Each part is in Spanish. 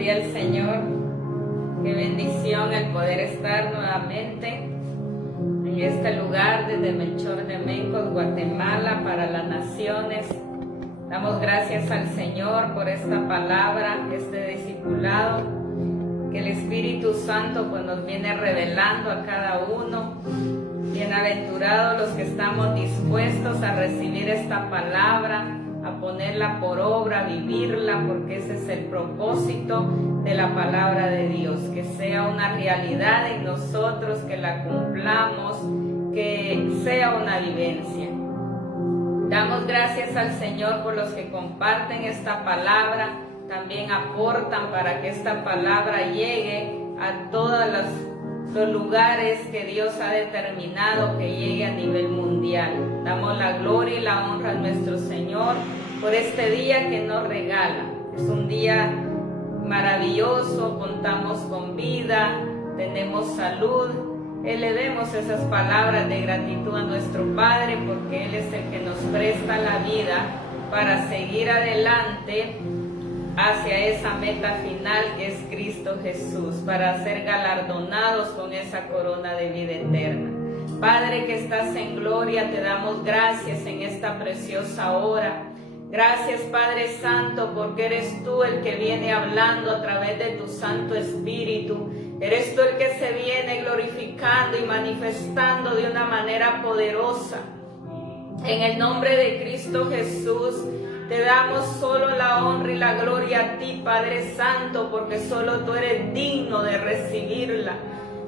Gloria al Señor. Qué bendición el poder estar nuevamente en este lugar desde Melchor de Mencos, Guatemala, para las naciones. Damos gracias al Señor por esta palabra, este discipulado, que el Espíritu Santo pues nos viene revelando a cada uno. Bienaventurados los que estamos dispuestos a recibir esta palabra, a ponerla por obra, a vivirla, porque ese es el propósito de la palabra de Dios, que sea una realidad en nosotros, que la cumplamos, que sea una vivencia. Damos gracias al Señor por los que comparten esta palabra, también aportan para que esta palabra llegue a todos los lugares que Dios ha determinado que llegue a nivel mundial. Damos la gloria y la honra a nuestro Señor por este día que nos regala. Es un día maravilloso, contamos con vida, tenemos salud. Elevemos esas palabras de gratitud a nuestro Padre, porque Él es el que nos presta la vida para seguir adelante hacia esa meta final que es Cristo Jesús, para ser galardonados con esa corona de vida eterna. Padre que estás en gloria, te damos gracias en esta preciosa hora. Gracias, Padre Santo, porque eres tú el que viene hablando a través de tu Santo Espíritu. Eres tú el que se viene glorificando y manifestando de una manera poderosa. En el nombre de Cristo Jesús, te damos solo la honra y la gloria a ti, Padre Santo, porque solo tú eres digno de recibirla.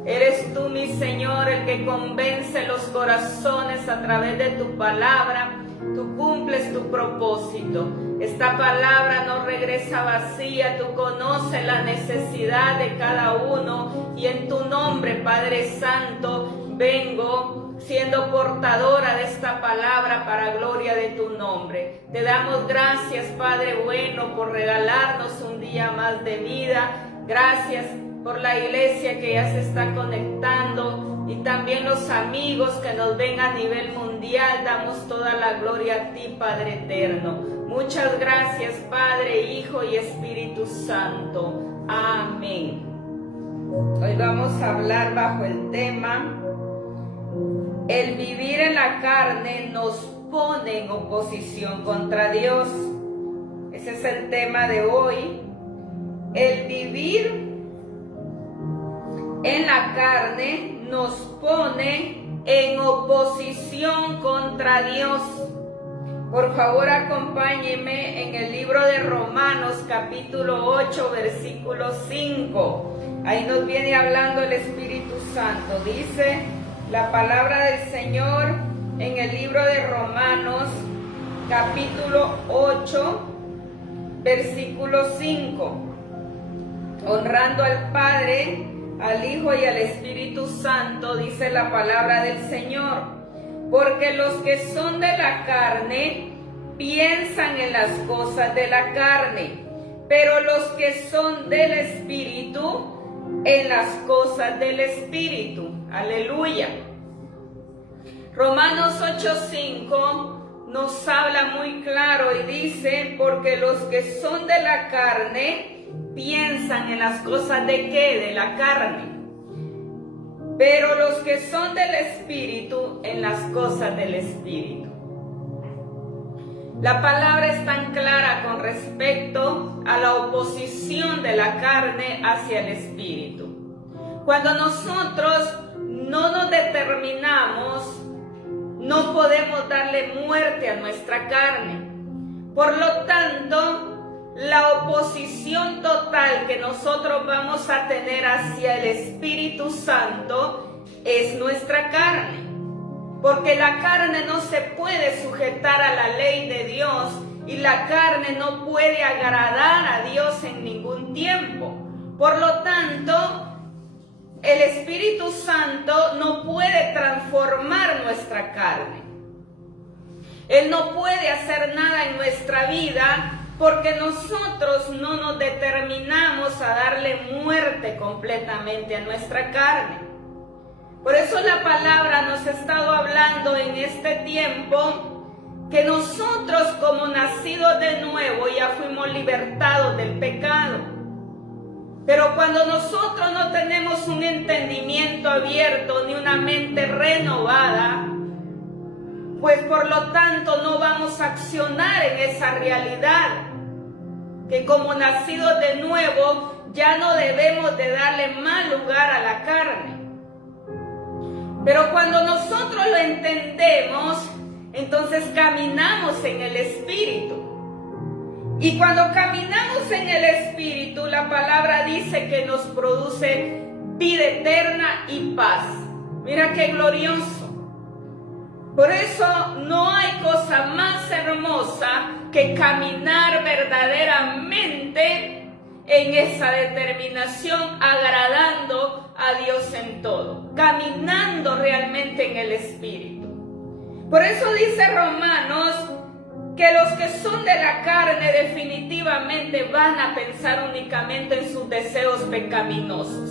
Eres tú, mi Señor, el que convence los corazones a través de tu palabra. Tú cumples tu propósito. Esta palabra no regresa vacía. Tú conoces la necesidad de cada uno. Y en tu nombre, Padre Santo, vengo siendo portadora de esta palabra para gloria de tu nombre. Te damos gracias, Padre bueno, por regalarnos un día más de vida. Gracias por la iglesia que ya se está conectando y también los amigos que nos ven a nivel mundial. Damos toda la gloria a ti, Padre eterno. Muchas gracias, Padre, Hijo y Espíritu Santo. Amén. Hoy vamos a hablar bajo el tema: el vivir en la carne nos pone en oposición contra Dios. Ese es el tema de hoy. El vivir en la carne nos pone en oposición contra Dios. Por favor, acompáñenme en el libro de Romanos, capítulo 8, versículo 5. Ahí nos viene hablando el Espíritu Santo. Dice la palabra del Señor en el libro de Romanos, capítulo 8, versículo 5. Honrando al Padre, al Hijo y al Espíritu Santo, dice la palabra del Señor: porque los que son de la carne piensan en las cosas de la carne, pero los que son del Espíritu en las cosas del Espíritu. Aleluya. Romanos 8:5 nos habla muy claro y dice: porque los que son de la carne piensan en las cosas de ¿qué? De la carne. Pero los que son del Espíritu, en las cosas del Espíritu. La palabra es tan clara con respecto a la oposición de la carne hacia el Espíritu. Cuando nosotros no nos determinamos, no podemos darle muerte a nuestra carne. Por lo tanto, la oposición total que nosotros vamos a tener hacia el Espíritu Santo es nuestra carne. Porque la carne no se puede sujetar a la ley de Dios y la carne no puede agradar a Dios en ningún tiempo. Por lo tanto, el Espíritu Santo no puede transformar nuestra carne. Él no puede hacer nada en nuestra vida porque nosotros no nos determinamos a darle muerte completamente a nuestra carne. Por eso la palabra nos ha estado hablando en este tiempo que nosotros, como nacidos de nuevo, ya fuimos libertados del pecado. Pero cuando nosotros no tenemos un entendimiento abierto ni una mente renovada, pues por lo tanto no vamos a accionar en esa realidad, que como nacidos de nuevo ya no debemos de darle más lugar a la carne. Pero cuando nosotros lo entendemos, entonces caminamos en el Espíritu. Y cuando caminamos en el Espíritu, la palabra dice que nos produce vida eterna y paz. Mira qué glorioso. Por eso no hay cosa más hermosa que caminar verdaderamente en esa determinación, agradando a Dios en todo, caminando realmente en el Espíritu. Por eso dice Romanos que los que son de la carne definitivamente van a pensar únicamente en sus deseos pecaminosos,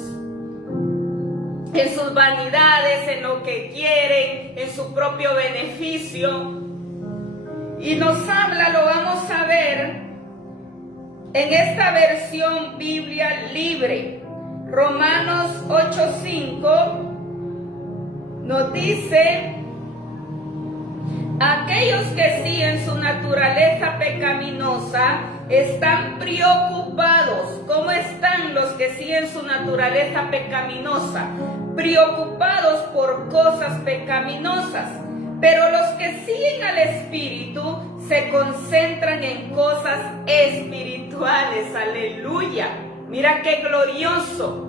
en sus vanidades, en lo que quieren, en su propio beneficio. Y nos habla, lo vamos a ver en esta versión Biblia libre. Romanos 8:5 nos dice: aquellos que siguen su naturaleza pecaminosa están preocupados. ¿Cómo están los que siguen su naturaleza pecaminosa? Preocupados por cosas pecaminosas. Pero los que siguen al Espíritu se concentran en cosas espirituales. Aleluya. Mira qué glorioso.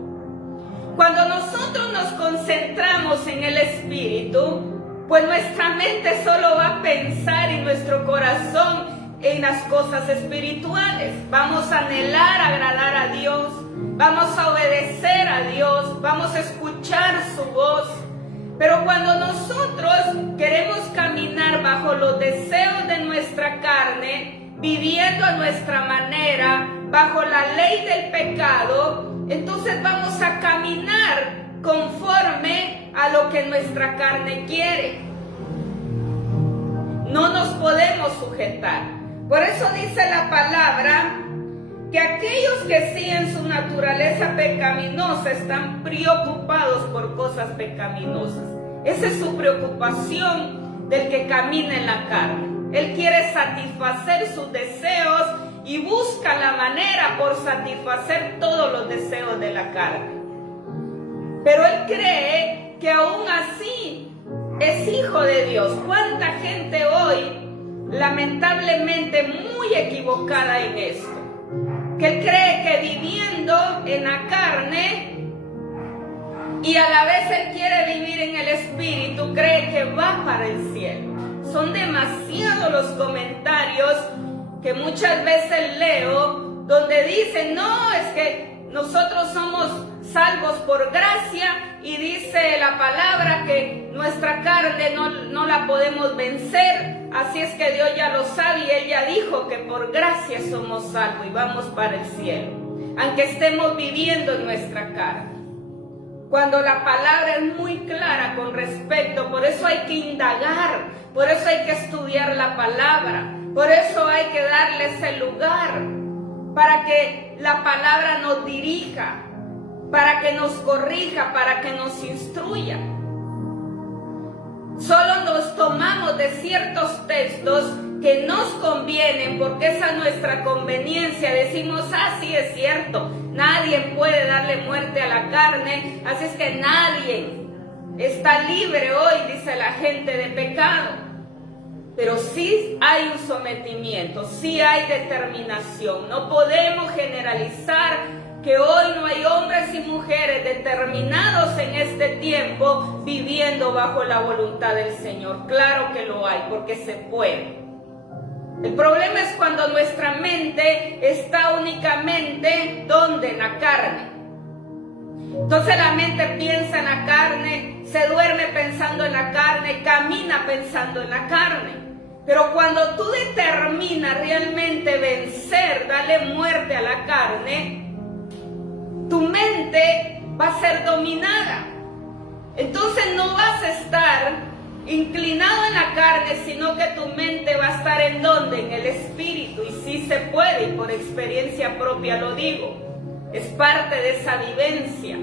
Cuando nosotros nos concentramos en el Espíritu, pues nuestra mente solo va a pensar y nuestro corazón en las cosas espirituales. Vamos a anhelar agradar a Dios, vamos a obedecer a Dios, vamos a escuchar su voz. Pero cuando nosotros queremos caminar bajo los deseos de nuestra carne, viviendo a nuestra manera, bajo la ley del pecado, entonces vamos a caminar conforme a lo que nuestra carne quiere. No nos podemos sujetar. Por eso dice la palabra que aquellos que siguen su naturaleza pecaminosa están preocupados por cosas pecaminosas. Esa es su preocupación del que camina en la carne. Él quiere satisfacer sus deseos y busca la manera por satisfacer todos los deseos de la carne. Pero él cree que aún así es hijo de Dios. ¿Cuánta gente hoy, lamentablemente, muy equivocada en esto? Que él cree que viviendo en la carne y a la vez él quiere vivir en el Espíritu, cree que va para el cielo. Son demasiados los comentarios que muchas veces leo donde dicen: no, es que nosotros somos salvos por gracia, y dice la palabra que nuestra carne no la podemos vencer, así es que Dios ya lo sabe y Él ya dijo que por gracia somos salvos y vamos para el cielo, aunque estemos viviendo en nuestra carne. Cuando la palabra es muy clara con respecto, por eso hay que indagar, por eso hay que estudiar la palabra, por eso hay que darle ese lugar, para que la palabra nos dirija, para que nos corrija, para que nos instruya. Solo nos tomamos de ciertos textos que nos convienen, porque esa es nuestra conveniencia. Decimos: ah, sí, es cierto, nadie puede darle muerte a la carne, así es que nadie está libre hoy, dice la gente, de pecado. Pero sí hay un sometimiento, sí hay determinación. No podemos generalizar que hoy no hay hombres y mujeres determinados en este tiempo viviendo bajo la voluntad del Señor. Claro que lo hay, porque se puede. El problema es cuando nuestra mente está únicamente ¿dónde? En la carne. Entonces la mente piensa en la carne, se duerme pensando en la carne, camina pensando en la carne. Pero cuando tú determinas realmente vencer, darle muerte a la carne, tu mente va a ser dominada. Entonces no vas a estar inclinado en la carne, sino que tu mente va a estar ¿en dónde? En el Espíritu. Y sí se puede, y por experiencia propia lo digo. es parte de esa vivencia.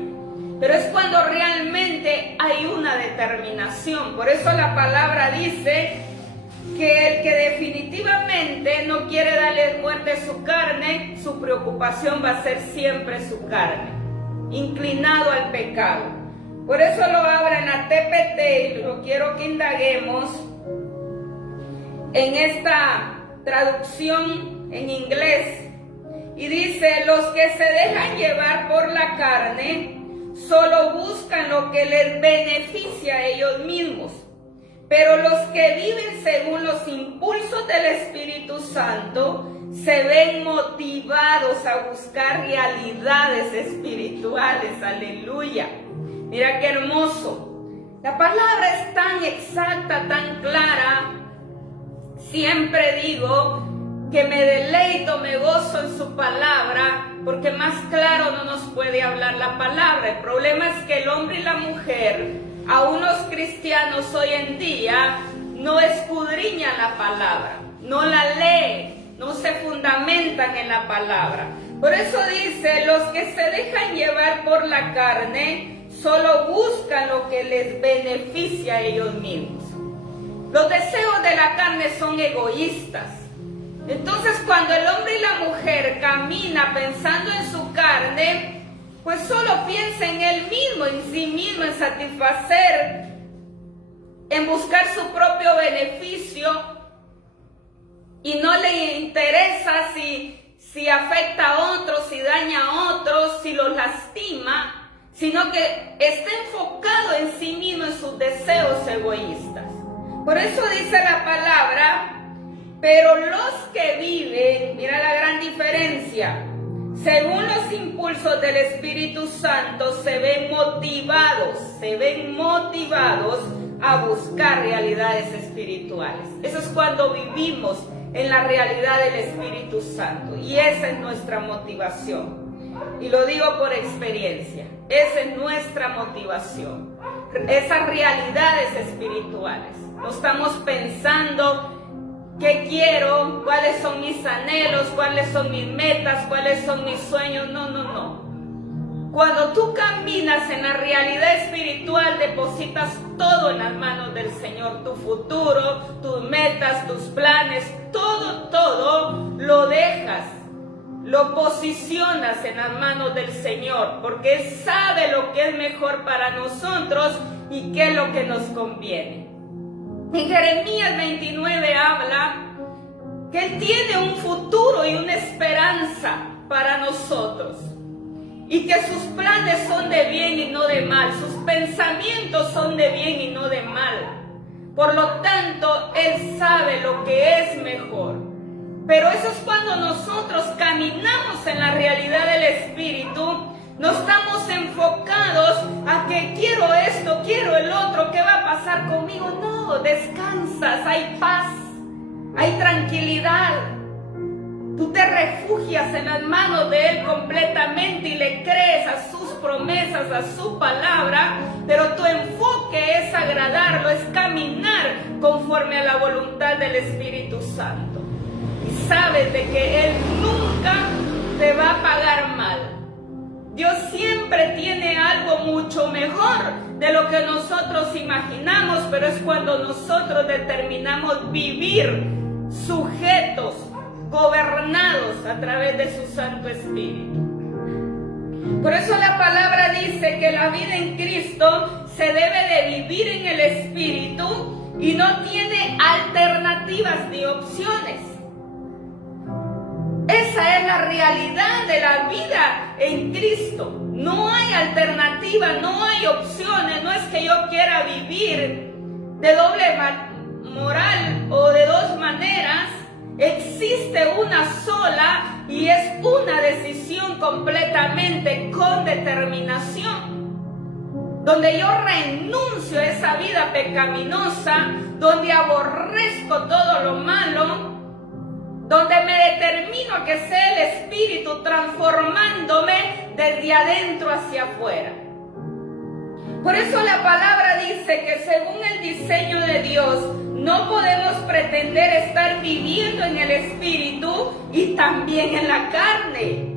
Pero es cuando realmente hay una determinación. Por eso la palabra dice que el que definitivamente no quiere darle muerte a su carne, su preocupación va a ser siempre su carne, inclinado al pecado. Por eso lo habla en la TPT, y lo quiero que indaguemos en esta traducción en inglés. Y dice: los que se dejan llevar por la carne solo buscan lo que les beneficia a ellos mismos, pero los que viven según los impulsos del Espíritu Santo se ven motivados a buscar realidades espirituales. Aleluya. Mira qué hermoso. La palabra es tan exacta, tan clara. Siempre digo que me deleito, me gozo en su palabra, porque más claro no nos puede hablar la palabra. El problema es que el hombre y la mujer, a unos cristianos hoy en día, no escudriñan la palabra, no la leen, no se fundamentan en la palabra. Por eso dice: los que se dejan llevar por la carne solo buscan lo que les beneficia a ellos mismos. Los deseos de la carne son egoístas. Entonces, cuando el hombre y la mujer camina pensando en su carne, pues solo piensa en él mismo, en sí mismo, en satisfacer, en buscar su propio beneficio, y no le interesa si afecta a otros, si daña a otros, si los lastima, sino que está enfocado en sí mismo, en sus deseos egoístas. Por eso dice la palabra: pero los que viven, mira la gran diferencia, según los impulsos del Espíritu Santo, se ven motivados a buscar realidades espirituales. Eso es cuando vivimos en la realidad del Espíritu Santo, y esa es nuestra motivación. Y lo digo por experiencia, esa es nuestra motivación, esas realidades espirituales. No estamos pensando qué quiero, cuáles son mis anhelos, cuáles son mis metas, cuáles son mis sueños. No. Cuando tú caminas en la realidad espiritual, depositas todo en las manos del Señor. Tu futuro, tus metas, tus planes, todo lo dejas, lo posicionas en las manos del Señor, porque Él sabe lo que es mejor para nosotros y qué es lo que nos conviene. En Jeremías 29 habla que Él tiene un futuro y una esperanza para nosotros, y que sus planes son de bien y no de mal, sus pensamientos son de bien y no de mal. Por lo tanto, Él sabe lo que es mejor. Pero eso es cuando nosotros caminamos en la realidad del Espíritu. No estamos enfocados a que quiero esto, quiero el otro, ¿qué va a pasar conmigo? No, descansas, hay paz, hay tranquilidad. Tú te refugias en las manos de Él completamente y le crees a sus promesas, a su palabra, pero tu enfoque es agradarlo, es caminar conforme a la voluntad del Espíritu Santo. Y sabes de que Él nunca te va a pagar mal. Dios siempre tiene algo mucho mejor de lo que nosotros imaginamos, pero es cuando nosotros determinamos vivir sujetos, gobernados a través de su Santo Espíritu. Por eso la palabra dice que la vida en Cristo se debe de vivir en el Espíritu y no tiene alternativas ni opciones. Esa es la realidad de la vida en Cristo. No hay alternativa, no hay opciones. No es que yo quiera vivir de doble moral o de dos maneras. Existe una sola y es una decisión completamente con determinación, donde yo renuncio a esa vida pecaminosa, donde aborrezco todo lo malo, donde me determino a que sea el Espíritu transformándome desde adentro hacia afuera. Por eso la palabra dice que según el diseño de Dios, no podemos pretender estar viviendo en el Espíritu y también en la carne.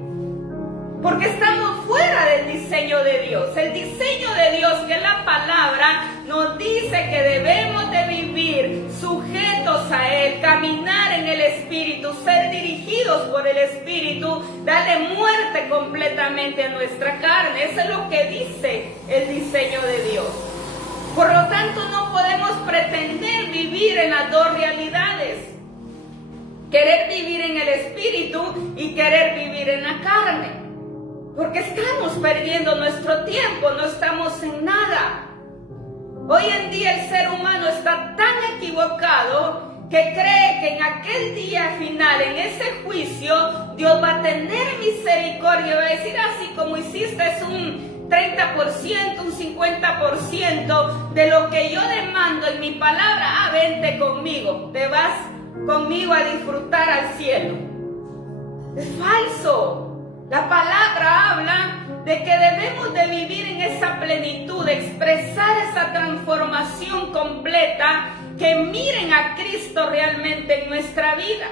porque estamos fuera del diseño de Dios. El diseño de Dios, que es la palabra, nos dice que debemos de vivir sujetos a Él, caminar en el Espíritu, ser dirigidos por el Espíritu, darle muerte completamente a nuestra carne. Eso es lo que dice el diseño de Dios. Por lo tanto, no podemos pretender vivir en las dos realidades. Querer vivir en el Espíritu y querer vivir en la carne. Porque estamos perdiendo nuestro tiempo, no estamos en nada. Hoy en día el ser humano está tan equivocado que cree que en aquel día final, en ese juicio, Dios va a tener misericordia, va a decir, así como hiciste un 30%, un 50% de lo que yo demando en mi palabra, vente conmigo, te vas conmigo a disfrutar al cielo. Es falso. La palabra habla de que debemos de vivir en esa plenitud, de expresar esa transformación completa, que miren a Cristo realmente en nuestra vida.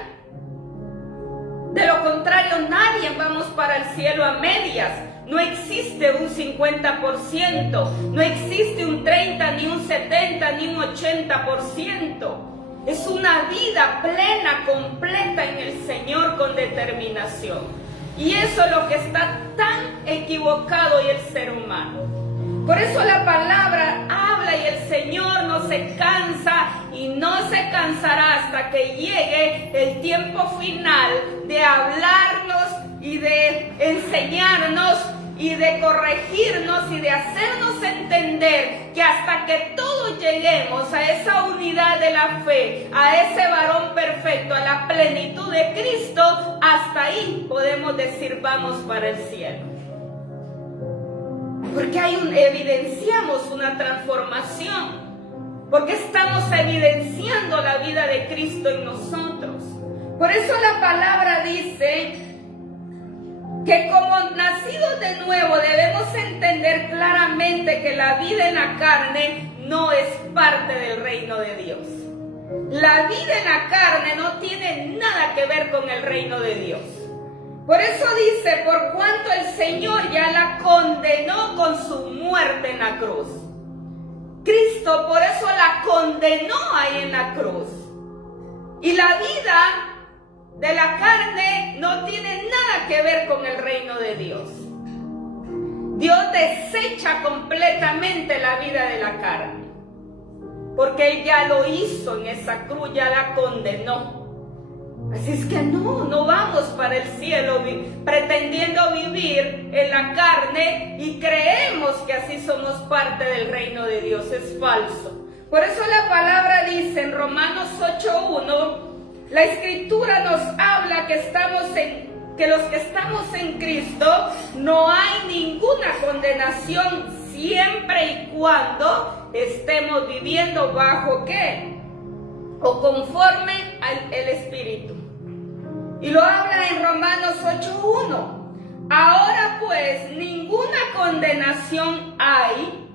De lo contrario, nadie vamos para el cielo a medias. No existe un 50%, no existe un 30%, ni un 70%, ni un 80%. Es una vida plena, completa en el Señor con determinación. Y eso es lo que está tan equivocado hoy el ser humano. Por eso la palabra habla y el Señor no se cansa y no se cansará hasta que llegue el tiempo final de hablarnos y de enseñarnos y de corregirnos y de hacernos entender que hasta que todos lleguemos a esa unidad de la fe, a ese varón perfecto, a la plenitud de Cristo, hasta ahí podemos decir vamos para el cielo. Porque evidenciamos una transformación, porque estamos evidenciando la vida de Cristo en nosotros. Por eso la palabra dice que como nacidos de nuevo debemos entender claramente que la vida en la carne no es parte del reino de Dios. La vida en la carne no tiene nada que ver con el reino de Dios. Por eso dice, por cuanto el Señor ya la condenó con su muerte en la cruz. Cristo por eso la condenó ahí en la cruz. Y la vida de la carne no tiene nada que ver con el reino de Dios. Dios desecha completamente la vida de la carne, porque Él ya lo hizo en esa cruz, ya la condenó. Así es que no vamos para el cielo pretendiendo vivir en la carne y creemos que así somos parte del reino de Dios. Es falso. Por eso la palabra dice en Romanos 8:1, la Escritura nos habla que los que estamos en Cristo no hay ninguna condenación siempre y cuando estemos viviendo bajo ¿qué? O conforme al Espíritu. Y lo habla en Romanos 8:1. Ahora pues ninguna condenación hay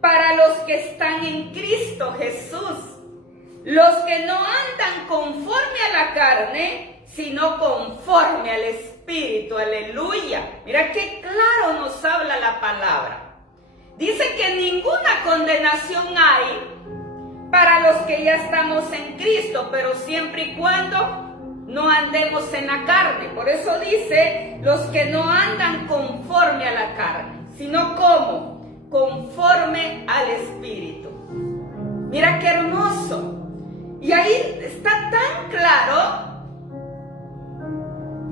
para los que están en Cristo Jesús. Los que no andan conforme a la carne, sino conforme al Espíritu. Aleluya. Mira qué claro nos habla la palabra. Dice que ninguna condenación hay para los que ya estamos en Cristo, pero siempre y cuando no andemos en la carne. Por eso dice, los que no andan conforme a la carne, sino ¿cómo? Conforme al Espíritu. Mira qué hermoso. Y ahí está tan claro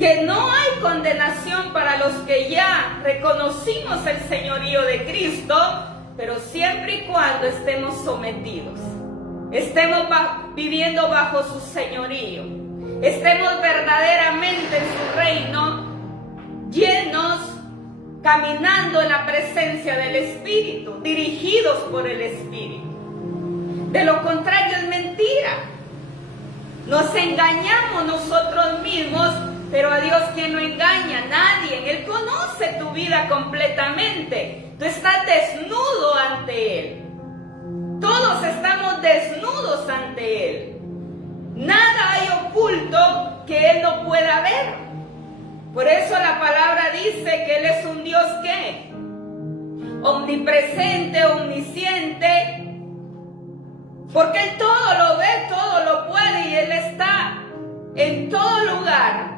que no hay condenación para los que ya reconocimos el señorío de Cristo, pero siempre y cuando estemos sometidos, estemos viviendo bajo su señorío, estemos verdaderamente en su reino, llenos, caminando en la presencia del Espíritu, dirigidos por el Espíritu. De lo contrario es mentira. Nos engañamos nosotros mismos, pero a Dios ¿quién no engaña? Nadie. Él conoce tu vida completamente. Tú estás desnudo ante Él. Todos estamos desnudos ante Él. Nada hay oculto que Él no pueda ver. Por eso la palabra dice que Él es omnipresente, omnisciente, porque Él todo lo ve, todo lo puede y Él está en todo lugar.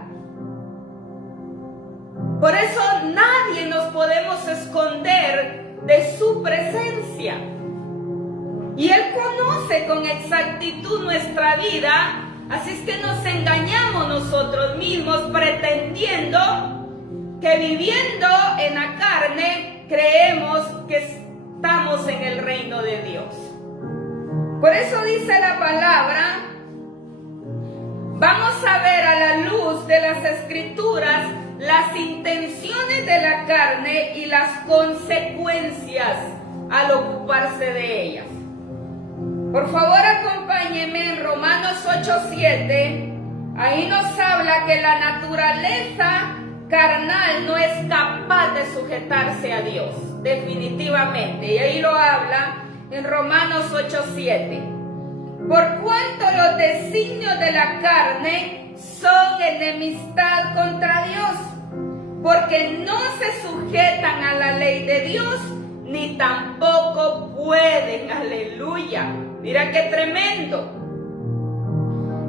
Por eso nadie nos podemos esconder de su presencia. Y Él conoce con exactitud nuestra vida, así es que nos engañamos nosotros mismos pretendiendo que viviendo en la carne creemos que estamos en el reino de Dios. Por eso dice la palabra, vamos a ver a la luz de las Escrituras las intenciones de la carne y las consecuencias al ocuparse de ellas. Por favor, acompáñenme en Romanos 8:7. Ahí nos habla que la naturaleza carnal no es capaz de sujetarse a Dios, definitivamente. Y ahí lo habla en Romanos 8:7. Por cuanto los designios de la carne son enemistad contra Dios, porque no se sujetan a la ley de Dios, ni tampoco pueden. Aleluya. Mira qué tremendo.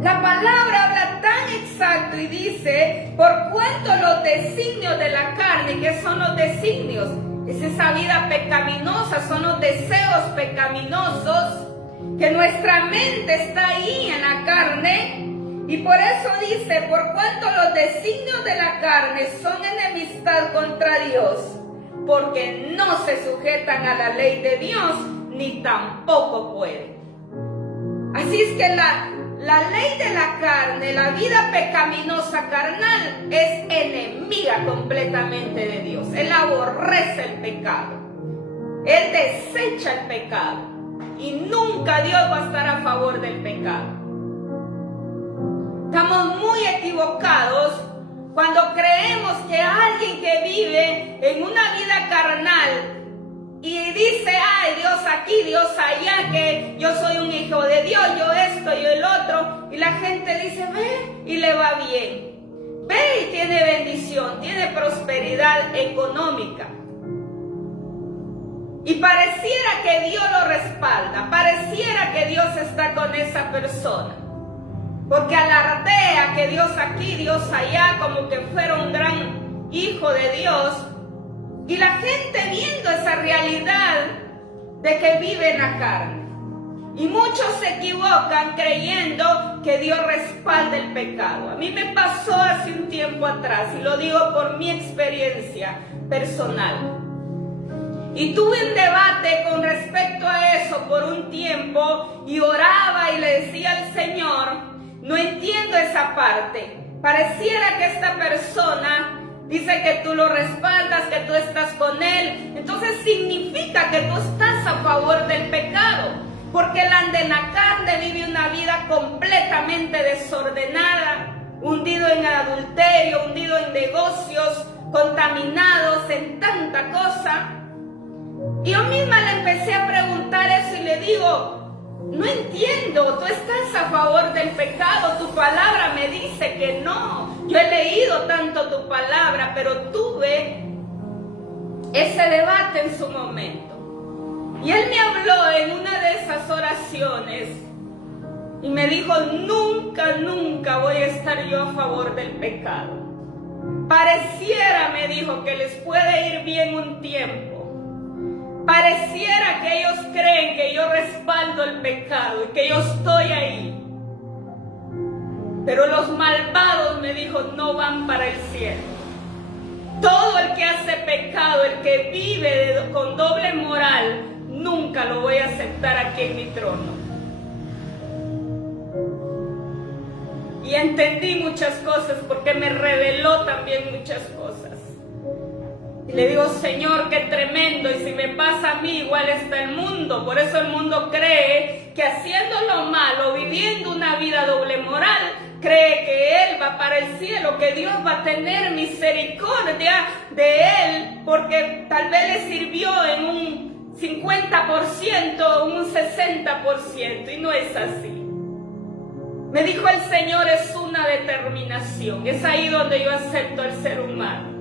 La palabra habla tan exacto y dice, por cuanto los designios de la carne, ¿qué son los designios? Es esa vida pecaminosa, son los deseos pecaminosos, que nuestra mente está ahí en la carne. Y por eso dice, por cuanto los designios de la carne son enemistad contra Dios, porque no se sujetan a la ley de Dios, ni tampoco pueden. Así es que la ley de la carne, la vida pecaminosa carnal, es enemiga completamente de Dios. Él aborrece el pecado. Él desecha el pecado. Y nunca Dios va a estar a favor del pecado. Estamos muy equivocados cuando creemos que alguien que vive en una vida carnal y dice, ay, Dios aquí, Dios allá, que yo soy un hijo de Dios, yo esto, yo el otro, y la gente dice, ve y le va bien, ve y tiene bendición, tiene prosperidad económica. Y pareciera que Dios lo respalda, pareciera que Dios está con esa persona, porque alardea que Dios aquí, Dios allá, como que fuera un gran hijo de Dios. Y la gente viendo esa realidad de que vive en la carne. Y muchos se equivocan creyendo que Dios respalda el pecado. A mí me pasó hace un tiempo atrás, y lo digo por mi experiencia personal. Y tuve un debate con respecto a eso por un tiempo, y oraba y le decía al Señor, no entiendo esa parte. Pareciera que esta persona dice que tú lo respaldas, que tú estás con él. Entonces significa que tú estás a favor del pecado. Porque él anda en la carne, vive una vida completamente desordenada, hundido en adulterio, hundido en negocios, contaminados en tanta cosa. Y yo misma le empecé a preguntar eso y le digo, no entiendo, tú estás a favor del pecado, tu palabra me dice que no. Yo he leído tanto tu palabra, pero tuve ese debate en su momento. Y él me habló en una de esas oraciones y me dijo, nunca, nunca voy a estar yo a favor del pecado. Pareciera, me dijo, que les puede ir bien un tiempo. Pareciera que ellos creen que yo respaldo el pecado y que yo estoy ahí. Pero los malvados, me dijo, no van para el cielo. Todo el que hace pecado, el que vive con doble moral, nunca lo voy a aceptar aquí en mi trono. Y entendí muchas cosas porque me reveló también muchas cosas. Y le digo, Señor, qué tremendo, y si me pasa a mí, igual está el mundo. Por eso el mundo cree que haciendo lo malo, viviendo una vida doble moral, cree que él va para el cielo, que Dios va a tener misericordia de él, porque tal vez le sirvió en un 50%, un 60%, y no es así. Me dijo el Señor, es una determinación, es ahí donde yo acepto al ser humano.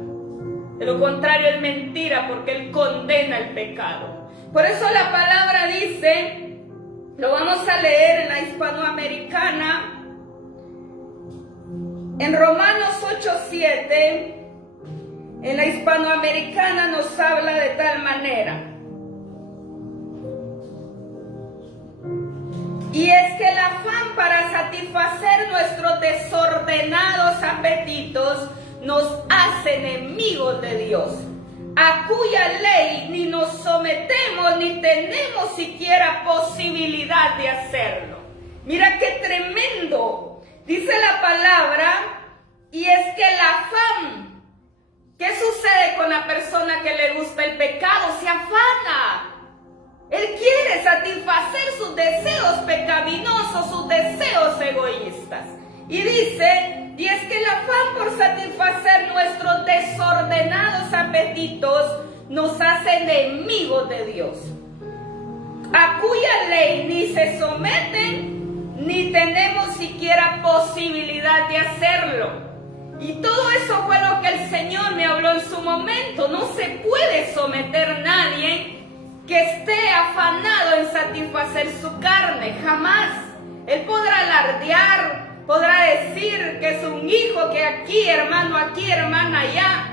De lo contrario es mentira, porque Él condena el pecado. Por eso la palabra dice, lo vamos a leer en la hispanoamericana, en Romanos 8:7, en la hispanoamericana nos habla de tal manera. Y es que el afán para satisfacer nuestros desordenados apetitos nos hace enemigos de Dios, a cuya ley ni nos sometemos ni tenemos siquiera posibilidad de hacerlo. Mira qué tremendo. Dice la palabra, y es que el afán, ¿qué sucede con la persona que le gusta el pecado? Se afana. Él quiere satisfacer sus deseos pecaminosos, sus deseos egoístas. Y dice, y es que el afán por satisfacer nuestros desordenados apetitos nos hace enemigos de Dios, a cuya ley ni se someten ni tenemos siquiera posibilidad de hacerlo. Y todo eso fue lo que el Señor me habló en su momento. No se puede someter nadie que esté afanado en satisfacer su carne, jamás. Él podrá alardear, podrá decir que es un hijo, que aquí hermano, aquí hermana, allá.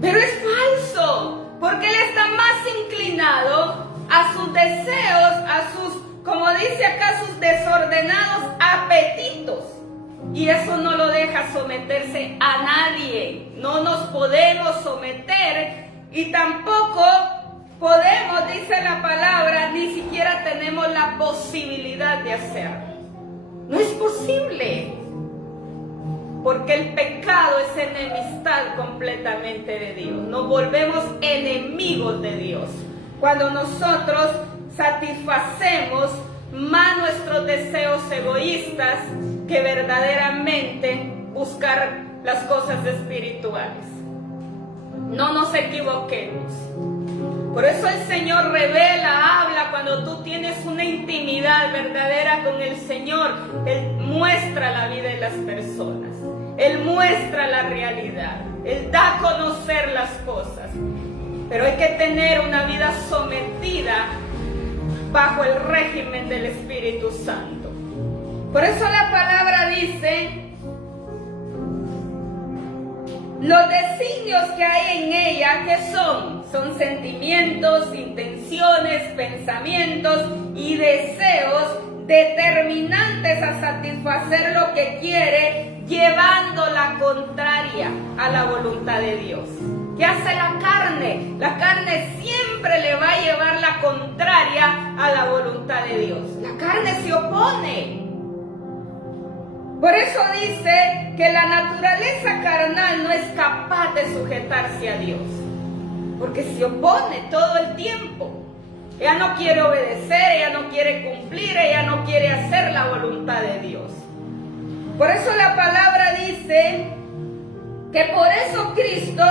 Pero es falso, porque él está más inclinado a sus deseos, a sus, como dice acá, sus desordenados apetitos. Y eso no lo deja someterse a nadie. No nos podemos someter. Y tampoco podemos, dice la palabra, ni siquiera tenemos la posibilidad de hacerlo. No es posible. Porque el pecado es enemistad completamente de Dios. Nos volvemos enemigos de Dios cuando nosotros satisfacemos más nuestros deseos egoístas que verdaderamente buscar las cosas espirituales. No nos equivoquemos. Por eso el Señor revela, habla cuando tú tienes una intimidad verdadera con el Señor. Él muestra la vida de las personas. Él muestra la realidad. Él da a conocer las cosas. Pero hay que tener una vida sometida bajo el régimen del Espíritu Santo. Por eso la palabra dice, los designios que hay en ella, ¿qué son? Son sentimientos, intenciones, pensamientos y deseos determinantes a satisfacer lo que quiere, llevando la contraria a la voluntad de Dios. ¿Qué hace la carne? La carne siempre le va a llevar la contraria a la voluntad de Dios. La carne se opone. Por eso dice que la naturaleza carnal no es capaz de sujetarse a Dios, porque se opone todo el tiempo. Ella no quiere obedecer, ella no quiere cumplir, ella no quiere hacer la voluntad de Dios. Por eso la palabra dice que por eso Cristo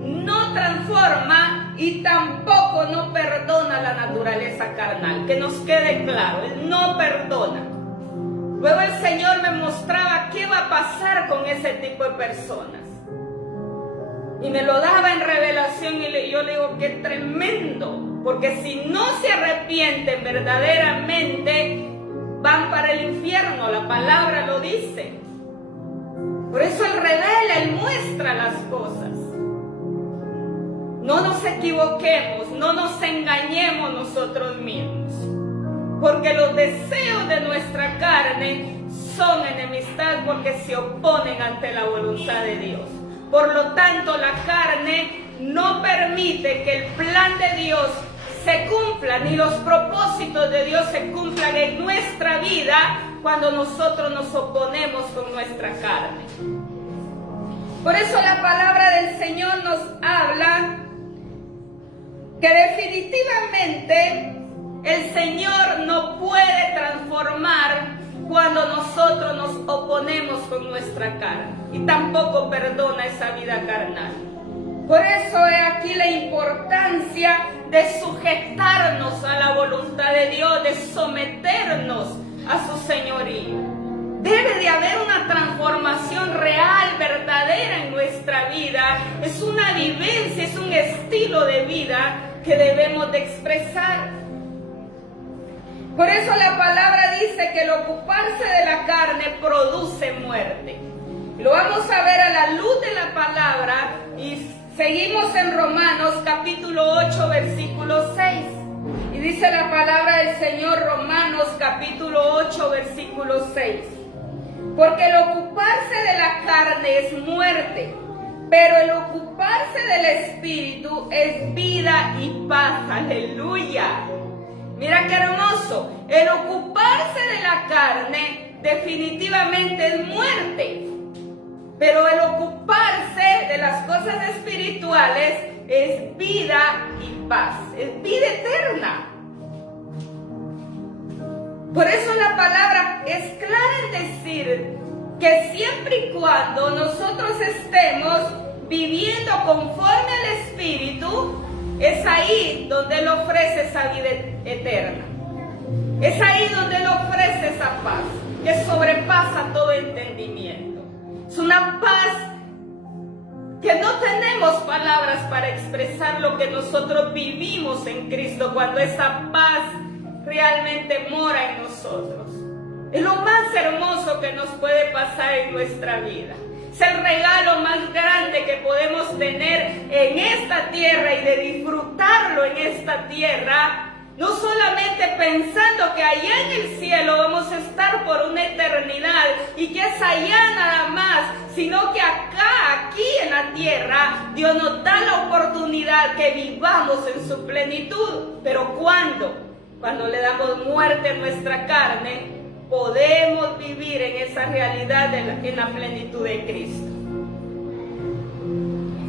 no transforma y tampoco no perdona la naturaleza carnal. Que nos quede claro, Él no perdona. Luego el Señor me mostraba qué va a pasar con ese tipo de personas. Y me lo daba en revelación y yo le digo, qué tremendo. Porque si no se arrepienten verdaderamente, van para el infierno. La palabra lo dice. Por eso Él revela, Él muestra las cosas. No nos equivoquemos, no nos engañemos nosotros mismos. Porque los deseos de nuestra carne son enemistad porque se oponen ante la voluntad de Dios. Por lo tanto, la carne no permite que el plan de Dios se cumpla, ni los propósitos de Dios se cumplan en nuestra vida cuando nosotros nos oponemos con nuestra carne. Por eso la palabra del Señor nos habla que definitivamente el Señor no puede transformar cuando nosotros nos oponemos con nuestra carne, y tampoco perdona esa vida carnal. Por eso es aquí la importancia de sujetarnos a la voluntad de Dios, de someternos a su señorío. Debe de haber una transformación real, verdadera en nuestra es una vivencia, es un estilo de vida que debemos de expresar. Por eso la palabra dice que el ocuparse de la carne produce muerte. Lo vamos a ver a la luz de la palabra y seguimos en Romanos capítulo 8, versículo 6. Y dice la palabra del Señor, Romanos capítulo 8, versículo 6. Porque el ocuparse de la carne es muerte, pero el ocuparse del Espíritu es vida y paz. Aleluya. Mira qué hermoso. El ocuparse de la carne definitivamente es muerte, pero el ocuparse de las cosas espirituales es vida y paz, es vida eterna. Por eso la palabra es clara en decir que siempre y cuando nosotros estemos viviendo conforme al Espíritu, es ahí donde Él ofrece esa vida eterna. Es ahí donde Él ofrece esa paz que sobrepasa todo entendimiento. Es una paz que no tenemos palabras para expresar lo que nosotros vivimos en Cristo cuando esa paz realmente mora en nosotros. Es lo más hermoso que nos puede pasar en nuestra vida. Es el regalo más grande que podemos tener en esta tierra y de disfrutarlo en esta tierra. No solamente pensando que allá en el cielo vamos a estar por una eternidad y que es allá nada más, sino que acá, aquí en la tierra, Dios nos da la oportunidad que vivamos en su plenitud. Pero ¿cuándo? Cuando le damos muerte a nuestra carne, podemos vivir en esa realidad en la plenitud de Cristo.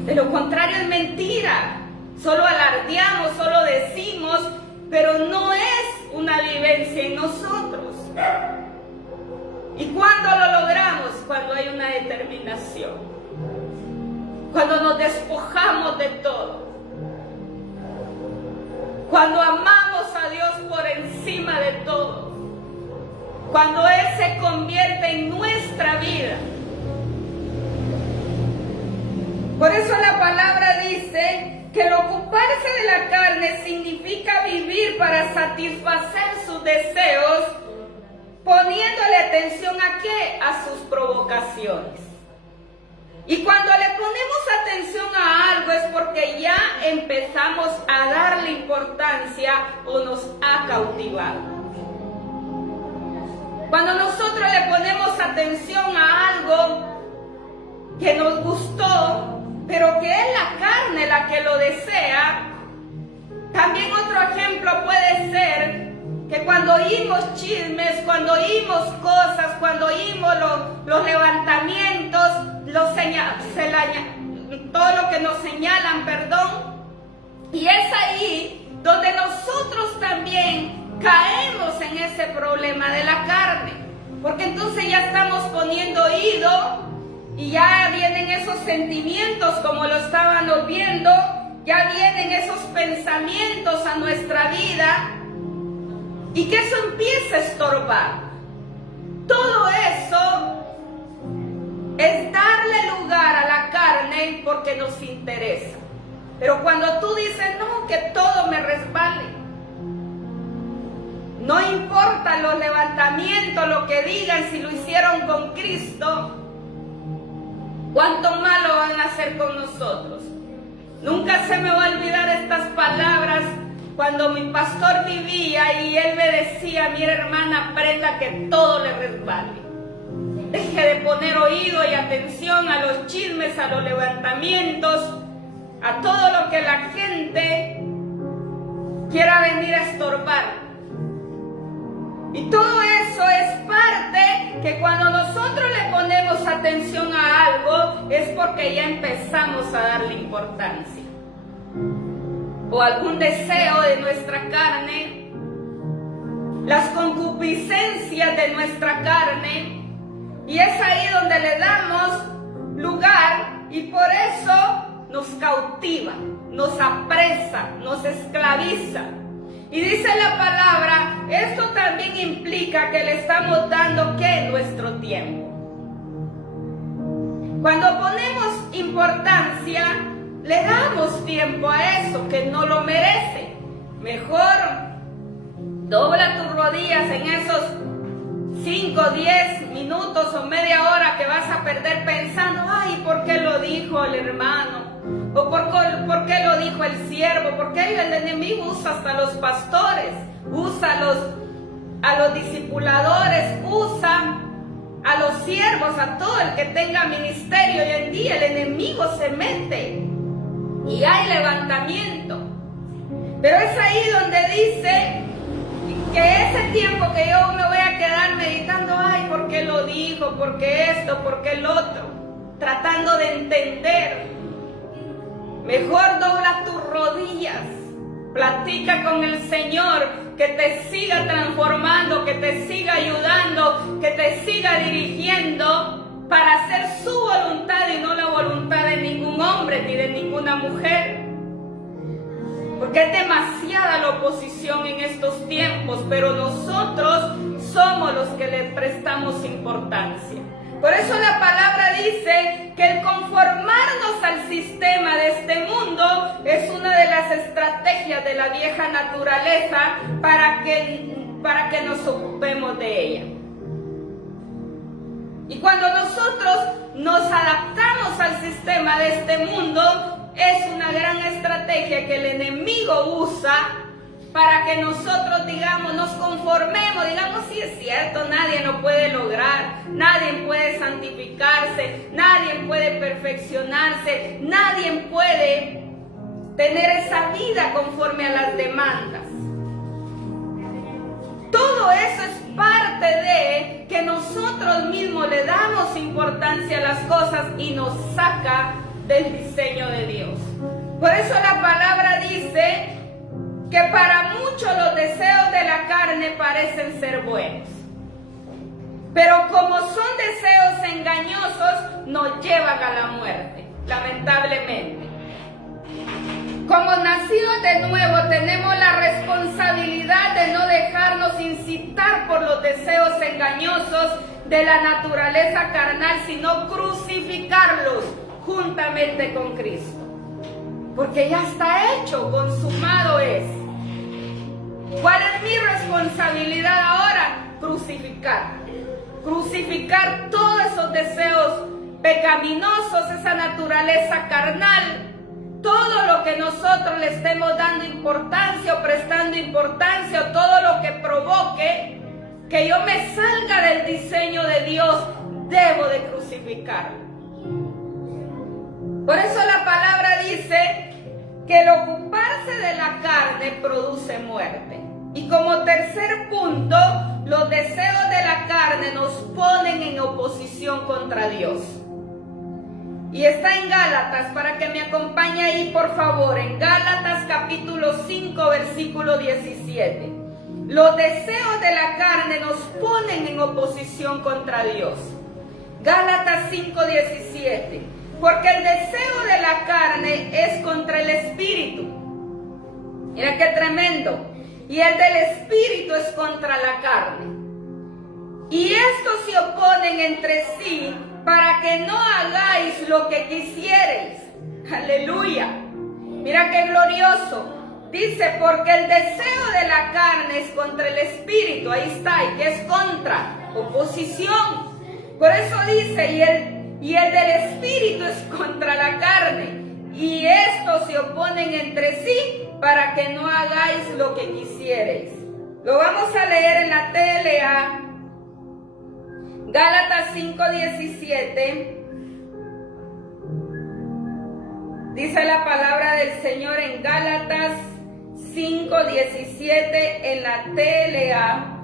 De lo contrario es mentira. Solo alardeamos, solo decimos, pero no es una vivencia en nosotros. ¿Y cuándo lo logramos? Cuando hay una determinación. Cuando nos despojamos de todo. Cuando amamos a Dios por encima de todo. Cuando Él se convierte en nuestra vida. Por eso la palabra dice que el ocuparse de la carne significa vivir para satisfacer sus deseos, poniéndole atención ¿a qué? A sus provocaciones. Y cuando le ponemos atención a algo es porque ya empezamos a darle importancia o nos ha cautivado. Cuando nosotros le ponemos atención a algo que nos gustó, pero que es la carne la que lo desea, también otro ejemplo puede ser que cuando oímos chismes, cuando oímos cosas, oímos los levantamientos, todo lo que nos señalan, y es ahí donde nosotros también caemos en ese problema de la carne, porque entonces ya estamos poniendo oído y ya vienen esos sentimientos como lo estábamos viendo, ya vienen esos pensamientos a nuestra vida y que eso empieza a estorbar. Todo eso es darle lugar a la carne porque nos interesa. Pero cuando tú dices, no, que todo me resbale, no importa los levantamientos, lo que digan, si lo hicieron con Cristo, ¿cuánto malo van a hacer con nosotros? Nunca se me va a olvidar estas palabras cuando mi pastor vivía y él me decía, mira hermana, aprenda que todo le resbale. Deje de poner oído y atención a los chismes, a los levantamientos, a todo lo que la gente quiera venir a estorbar. Y todo eso es parte que cuando nosotros le ponemos atención a algo es porque ya empezamos a darle importancia. O algún deseo de nuestra carne, las concupiscencias de nuestra carne, y es ahí donde le damos lugar y por eso nos cautiva, nos apresa, nos esclaviza. Y dice la palabra, esto también implica que le estamos dando ¿qué? Nuestro tiempo. Cuando ponemos importancia, le damos tiempo a eso que no lo merece. Mejor dobla tus rodillas en esos 5, 10 minutos o media hora que vas a perder pensando, ay, ¿por qué lo dijo el hermano? ¿O por qué lo dijo el siervo? ¿Por qué el enemigo usa hasta los pastores? Usa a los discipuladores, usa a los siervos, a todo el que tenga ministerio. Hoy en día el enemigo se mete y hay levantamiento. Pero es ahí donde dice que ese tiempo que yo me voy a quedar meditando, ay, ¿por qué lo dijo? ¿Por qué esto? ¿Por qué el otro? Tratando de entender. Mejor dobla tus rodillas, platica con el Señor, que te siga transformando, que te siga ayudando, que te siga dirigiendo para hacer su voluntad y no la voluntad de ningún hombre ni de ninguna mujer. Porque es demasiada la oposición en estos tiempos, pero nosotros somos los que le prestamos importancia. Por eso la palabra dice que el conformarnos al sistema de este mundo es una de las estrategias de la vieja naturaleza para que nos ocupemos de ella. Y cuando nosotros nos adaptamos al sistema de este mundo, es una gran estrategia que el enemigo usa para que nosotros, digamos, nos conformemos, digamos, sí es cierto, nadie lo puede lograr, nadie puede santificarse, nadie puede perfeccionarse, nadie puede tener esa vida conforme a las demandas. Todo eso es parte de que nosotros mismos le damos importancia a las cosas y nos saca del diseño de Dios. Por eso la palabra dice que para muchos los deseos de la carne parecen ser buenos, pero como son deseos engañosos, nos llevan a la muerte, lamentablemente. Como nacidos de nuevo, tenemos la responsabilidad de no dejarnos incitar por los deseos engañosos de la naturaleza carnal, sino crucificarlos juntamente con Cristo. Porque ya está hecho, consumado es. ¿Cuál es mi responsabilidad ahora? Crucificar todos esos deseos pecaminosos, esa naturaleza carnal, todo lo que nosotros le estemos dando importancia o prestando importancia, o todo lo que provoque que yo me salga del diseño de Dios, debo de crucificarlo. Por eso la palabra dice que el ocuparse de la carne produce muerte. Y como tercer punto, los deseos de la carne nos ponen en oposición contra Dios. Y está en Gálatas, para que me acompañe ahí por favor, en Gálatas capítulo 5, versículo 17. Los deseos de la carne nos ponen en oposición contra Dios. Gálatas 5, 17. Porque el deseo de la carne es contra el espíritu. Mira qué tremendo. Y el del espíritu es contra la carne. Y estos se oponen entre sí para que no hagáis lo que quisierais. Aleluya. Mira qué glorioso. Dice, porque el deseo de la carne es contra el espíritu. Ahí está. ¿Y qué es contra? Oposición. Por eso dice, y el del espíritu es contra la carne, y estos se oponen entre sí para que no hagáis lo que quisierais. Lo vamos a leer en la TLA, Gálatas 5:17. Dice la palabra del Señor en Gálatas 5:17 en la TLA.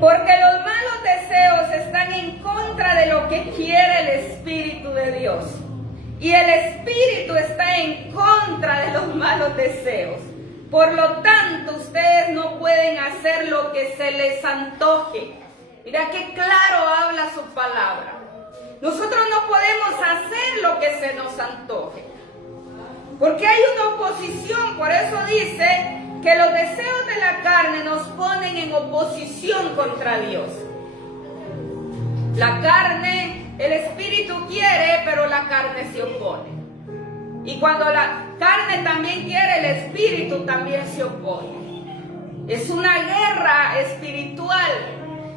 Porque los malos deseos están en contra de lo que quiere el Espíritu de Dios. Y el Espíritu está en contra de los malos deseos. Por lo tanto, ustedes no pueden hacer lo que se les antoje. Mira qué claro habla su palabra. Nosotros no podemos hacer lo que se nos antoje. Porque hay una oposición, por eso dice que los deseos de la carne nos ponen en oposición contra Dios. La carne, el espíritu quiere, pero la carne se opone. Y cuando la carne también quiere, el espíritu también se opone. Es una guerra espiritual.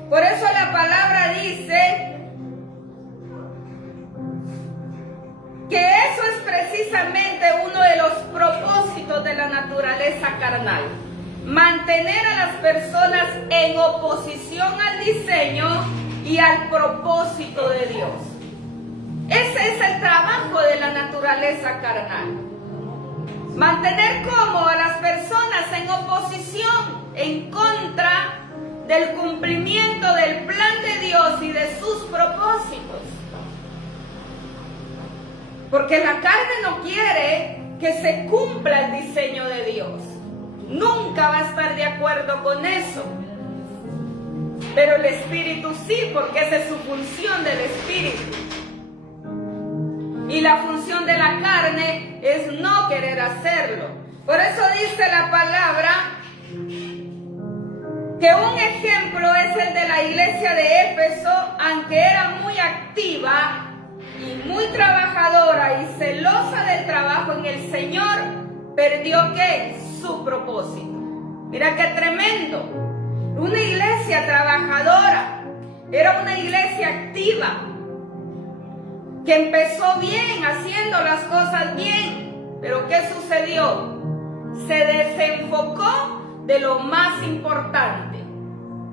Por eso la palabra dice que eso es precisamente uno de los propósitos de la naturaleza carnal. Mantener a las personas en oposición al diseño y al propósito de Dios. Ese es el trabajo de la naturaleza carnal. Mantener como a las personas en oposición, en contra del cumplimiento del plan de Dios y de sus propósitos. Porque la carne no quiere que se cumpla el diseño de Dios. Nunca va a estar de acuerdo con eso. Pero el espíritu sí, porque esa es su función del espíritu. Y la función de la carne es no querer hacerlo. Por eso dice la palabra que un ejemplo es el de la iglesia de Éfeso, aunque era muy activa y muy trabajadora y celosa del trabajo en el Señor, perdió ¿qué? Su propósito. Mira qué tremendo. Una iglesia trabajadora, era una iglesia activa, que empezó bien, haciendo las cosas bien, pero ¿qué sucedió? Se desenfocó de lo más importante.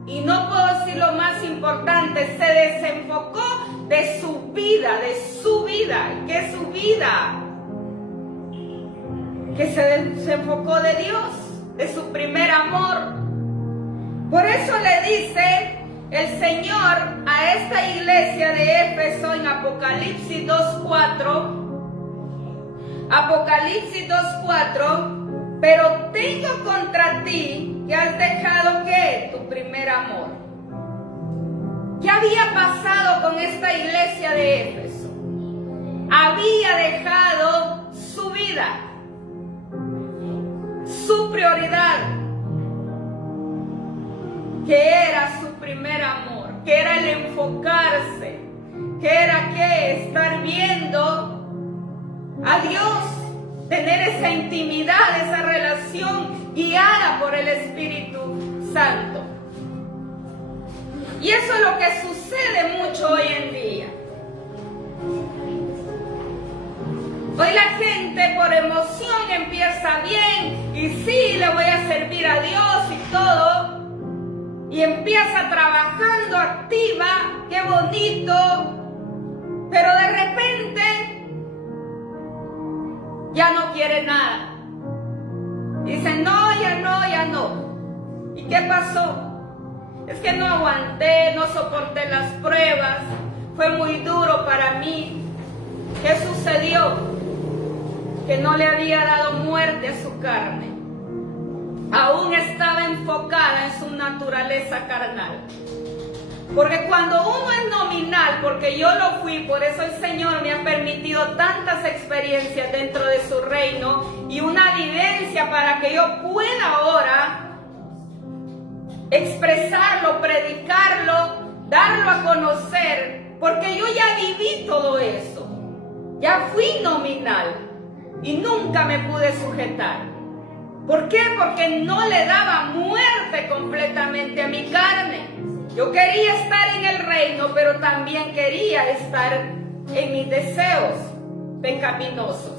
Y no puedo decir lo más importante, se desenfocó de su vida, ¿Qué es su vida? Que se desenfocó de Dios, de su primer amor. Por eso le dice el Señor a esta iglesia de Éfeso en Apocalipsis 2:4, pero tengo contra ti que has dejado ¿qué? Tu primer amor. ¿Qué había pasado con esta iglesia de Éfeso? Había dejado su vida, su prioridad, que era su primer amor, que era el enfocarse, que era ¿qué? Estar viendo a Dios, tener esa intimidad, esa relación guiada por el Espíritu Santo. Y eso es lo que sucede mucho hoy en día. Hoy la gente por emoción empieza bien y sí, le voy a servir a Dios y todo. Y empieza trabajando activa, qué bonito, pero de repente ya no quiere nada. Dice, no, ya no. ¿Y qué pasó? Es que no aguanté, no soporté las pruebas, fue muy duro para mí. ¿Qué sucedió? Que no le había dado muerte a su carne. Aún estaba enfocada en su naturaleza carnal. Porque cuando uno es nominal, porque yo lo fui, por eso el Señor me ha permitido tantas experiencias dentro de su reino y una vivencia para que yo pueda ahora expresarlo, predicarlo, darlo a conocer, porque yo ya viví todo eso. Ya fui nominal y nunca me pude sujetar. ¿Por qué? Porque no le daba muerte completamente a mi carne. Yo quería estar en el reino, pero también quería estar en mis deseos pecaminosos.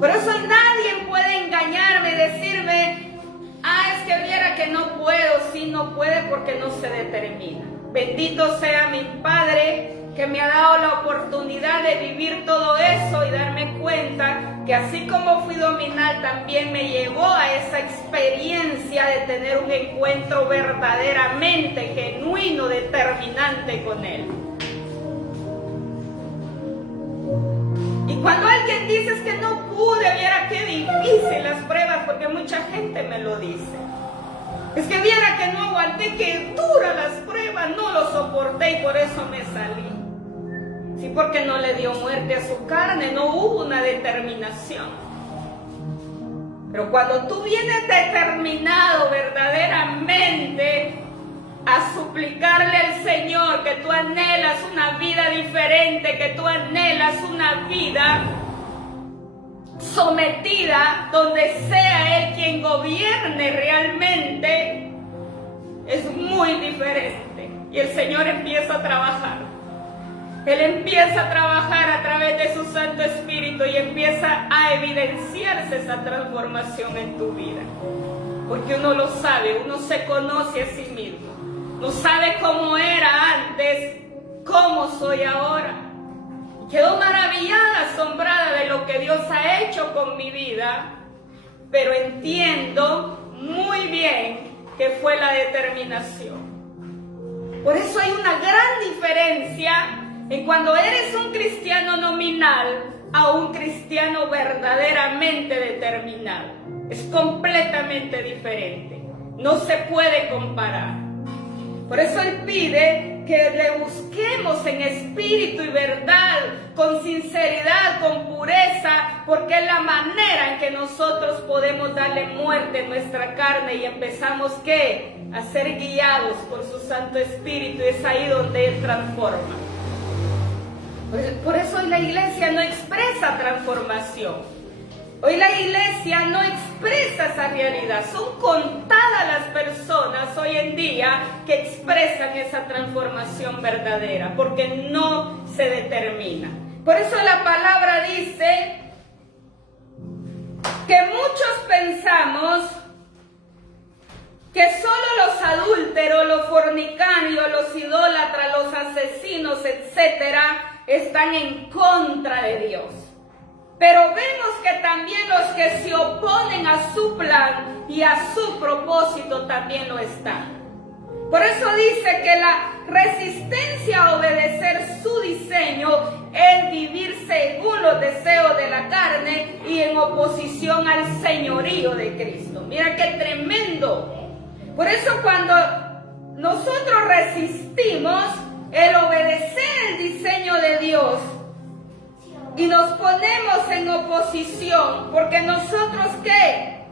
Por eso nadie puede engañarme y decirme, es que viera que no puedo. Sí, no puede porque no se determina. Bendito sea mi Padre, que me ha dado la oportunidad de vivir todo eso y darme cuenta que así como fui nominal, también me llevó a esa experiencia de tener un encuentro verdaderamente genuino, determinante con Él. Y cuando alguien dice que no pude, viera qué difícil las pruebas, porque mucha gente me lo dice. Es que viera que no aguanté, que dura las pruebas, no lo soporté y por eso me salí. Sí, porque no le dio muerte a su carne, no hubo una determinación. Pero cuando tú vienes determinado verdaderamente, a suplicarle al Señor que tú anhelas una vida diferente, que tú anhelas una vida sometida, donde sea Él quien gobierne realmente, es muy diferente. Y el Señor empieza a trabajar. Él empieza a trabajar a través de su Santo Espíritu y empieza a evidenciarse esa transformación en tu vida. Porque uno lo sabe, uno se conoce a sí mismo. No sabe cómo era antes, cómo soy ahora. Quedo maravillada, asombrada de lo que Dios ha hecho con mi vida, pero entiendo muy bien que fue la determinación. Por eso hay una gran diferencia en cuando eres un cristiano nominal a un cristiano verdaderamente determinado. Es completamente diferente. No se puede comparar. Por eso Él pide que le busquemos en espíritu y verdad, con sinceridad, con pureza, porque es la manera en que nosotros podemos darle muerte a nuestra carne y empezamos ¿qué? A ser guiados por su Santo Espíritu, y es ahí donde Él transforma. Por eso hoy la iglesia no expresa transformación. Hoy la iglesia no expresa esa realidad. Son contadas las personas hoy en día que expresan esa transformación verdadera, porque no se determina. Por eso la palabra dice que muchos pensamos que solo los adúlteros, los fornicarios, los idólatras, los asesinos, etcétera, están en contra de Dios. Pero vemos que también los que se oponen a su plan y a su propósito también lo están. Por eso dice que la resistencia a obedecer su diseño es vivir según los deseos de la carne y en oposición al señorío de Cristo. Mira qué tremendo. Por eso cuando nosotros resistimos el obedecer el diseño de Dios, y nos ponemos en oposición, porque nosotros ¿qué?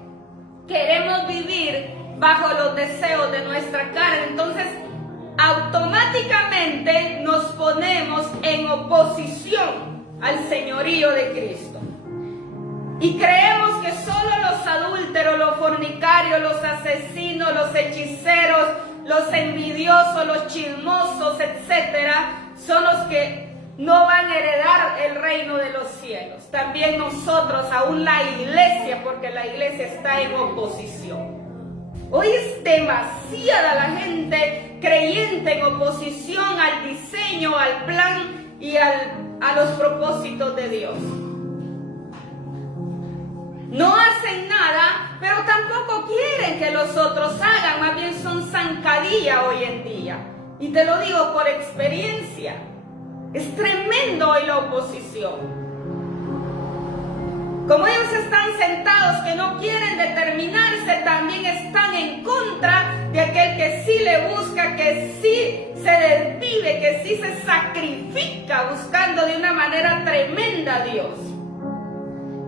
Queremos vivir bajo los deseos de nuestra carne. Entonces, automáticamente nos ponemos en oposición al señorío de Cristo. Y creemos que solo los adúlteros, los fornicarios, los asesinos, los hechiceros, los envidiosos, los chismosos, etcétera, son los que no van a heredar el reino de los cielos. También nosotros, aún la iglesia, porque la iglesia está en oposición. Hoy es demasiada la gente creyente en oposición al diseño, al plan y a los propósitos de Dios. No hacen nada, pero tampoco quieren que los otros hagan, más bien son zancadilla hoy en día. Y te lo digo por experiencia. Es tremendo hoy la oposición. Como ellos están sentados que no quieren determinarse, también están en contra de aquel que sí le busca, que sí se desvive, que sí se sacrifica buscando de una manera tremenda a Dios.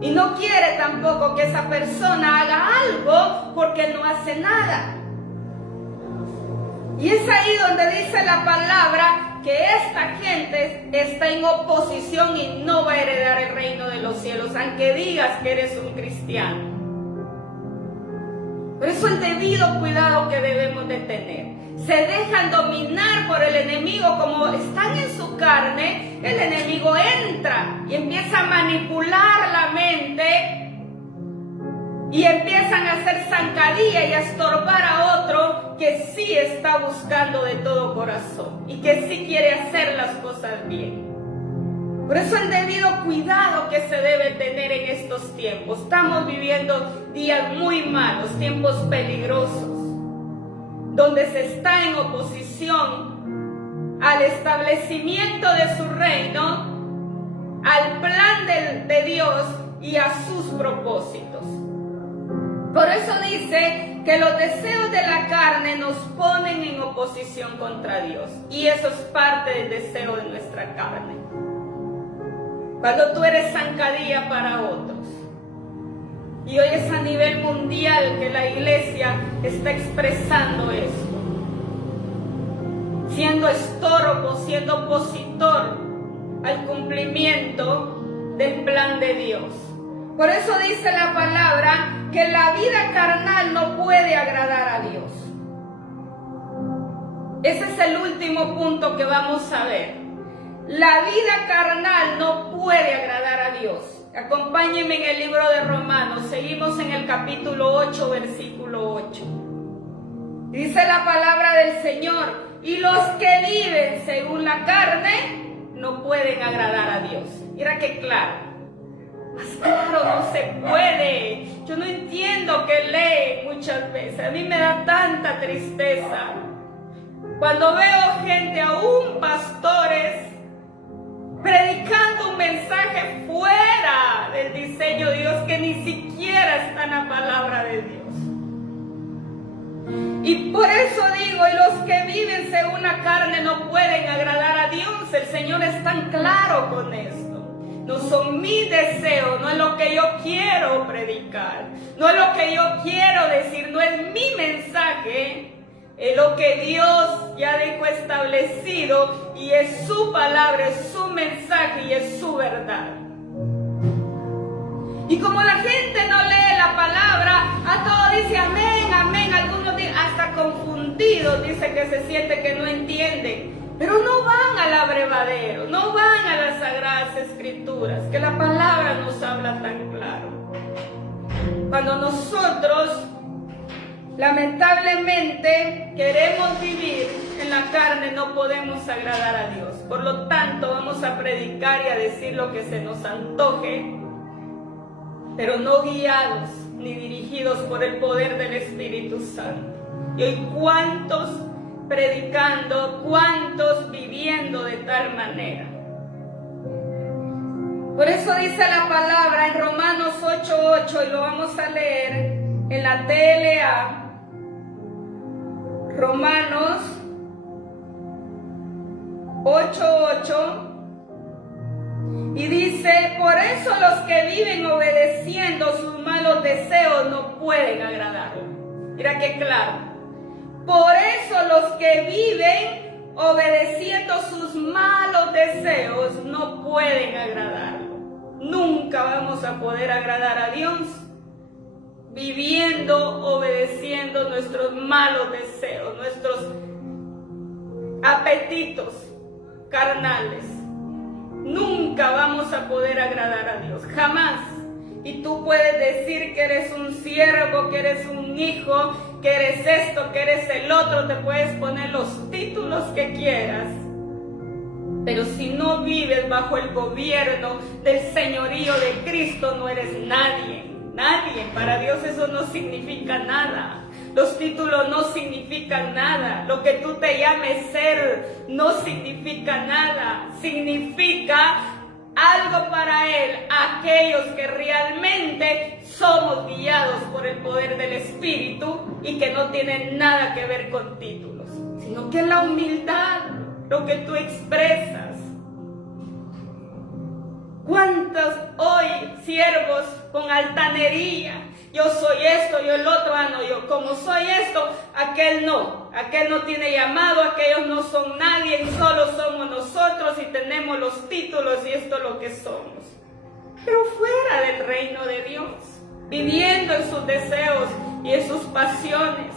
Y no quiere tampoco que esa persona haga algo porque no hace nada. Y es ahí donde dice la palabra que esta gente está en oposición y no va a heredar el reino de los cielos, aunque digas que eres un cristiano. Por eso el debido cuidado que debemos de tener. Se dejan dominar por el enemigo, como están en su carne, el enemigo entra y empieza a manipular la mente y empiezan a hacer zancadilla y a estorbar a otro que sí está buscando de todo corazón y que sí quiere hacer las cosas bien. Por eso el debido cuidado que se debe tener en estos tiempos. Estamos viviendo días muy malos, tiempos peligrosos, donde se está en oposición al establecimiento de su reino, al plan de Dios y a sus propósitos. Por eso dice que los deseos de la carne nos ponen en oposición contra Dios. Y eso es parte del deseo de nuestra carne. Cuando tú eres zancadilla para otros. Y hoy es a nivel mundial que la iglesia está expresando esto. siendo estorbo, siendo opositor al cumplimiento del plan de Dios. Por eso dice la palabra que la vida carnal no puede agradar a Dios. Ese es el último punto que vamos a ver. La vida carnal no puede agradar a Dios. Acompáñenme en el libro de Romanos. Seguimos en el capítulo 8, versículo 8. Dice la palabra del Señor: y los que viven según la carne no pueden agradar a Dios. Mira qué claro. Más claro no se puede. Yo no entiendo que lee muchas veces. A mí me da tanta tristeza cuando veo gente, aún pastores, predicando un mensaje fuera del diseño de Dios, que ni siquiera está en la palabra de Dios. Y por eso digo, y los que viven según la carne no pueden agradar a Dios. El Señor es tan claro con esto. No son mis deseos, no es lo que yo quiero predicar, no es lo que yo quiero decir, no es mi mensaje. Es lo que Dios ya dejó establecido, y es su palabra, es su mensaje y es su verdad. Y como la gente no lee la palabra, a todo dice amén, amén. Algunos hasta confundidos dice que se siente que no entienden, pero no van al abrevadero, no van a las Sagradas Escrituras, que la palabra nos habla tan claro. Cuando nosotros lamentablemente queremos vivir en la carne, no podemos agradar a Dios. Por lo tanto, vamos a predicar y a decir lo que se nos antoje, pero no guiados ni dirigidos por el poder del Espíritu Santo. Y hoy, ¿cuántos predicando, cuántos viviendo de tal manera? Por eso dice la palabra en Romanos 8:8, y lo vamos a leer en la TLA. Romanos 8:8, y dice: por eso los que viven obedeciendo sus malos deseos no pueden agradarlo. Mira qué claro. Por eso los que viven obedeciendo sus malos deseos no pueden agradarlo. Nunca vamos a poder agradar a Dios viviendo, obedeciendo nuestros malos deseos, nuestros apetitos carnales. Nunca vamos a poder agradar a Dios, jamás. Y tú puedes decir que eres un siervo, que eres un hijo, que eres esto, que eres el otro, te puedes poner los títulos que quieras. Pero si no vives bajo el gobierno del señorío de Cristo, no eres nadie. Nadie. Para Dios eso no significa nada. Los títulos no significan nada. Lo que tú te llames ser no significa nada. Significa algo para Él, aquellos que realmente somos guiados por el poder del Espíritu y que no tienen nada que ver con títulos, sino que es la humildad, lo que tú expresas. ¿Cuántos hoy siervos con altanería? Yo soy esto, yo el otro, no, yo como soy esto, aquel no tiene llamado, aquellos no son nadie, solo somos nosotros y tenemos los títulos y esto es lo que somos. Pero fuera del reino de Dios, viviendo en sus deseos y en sus pasiones.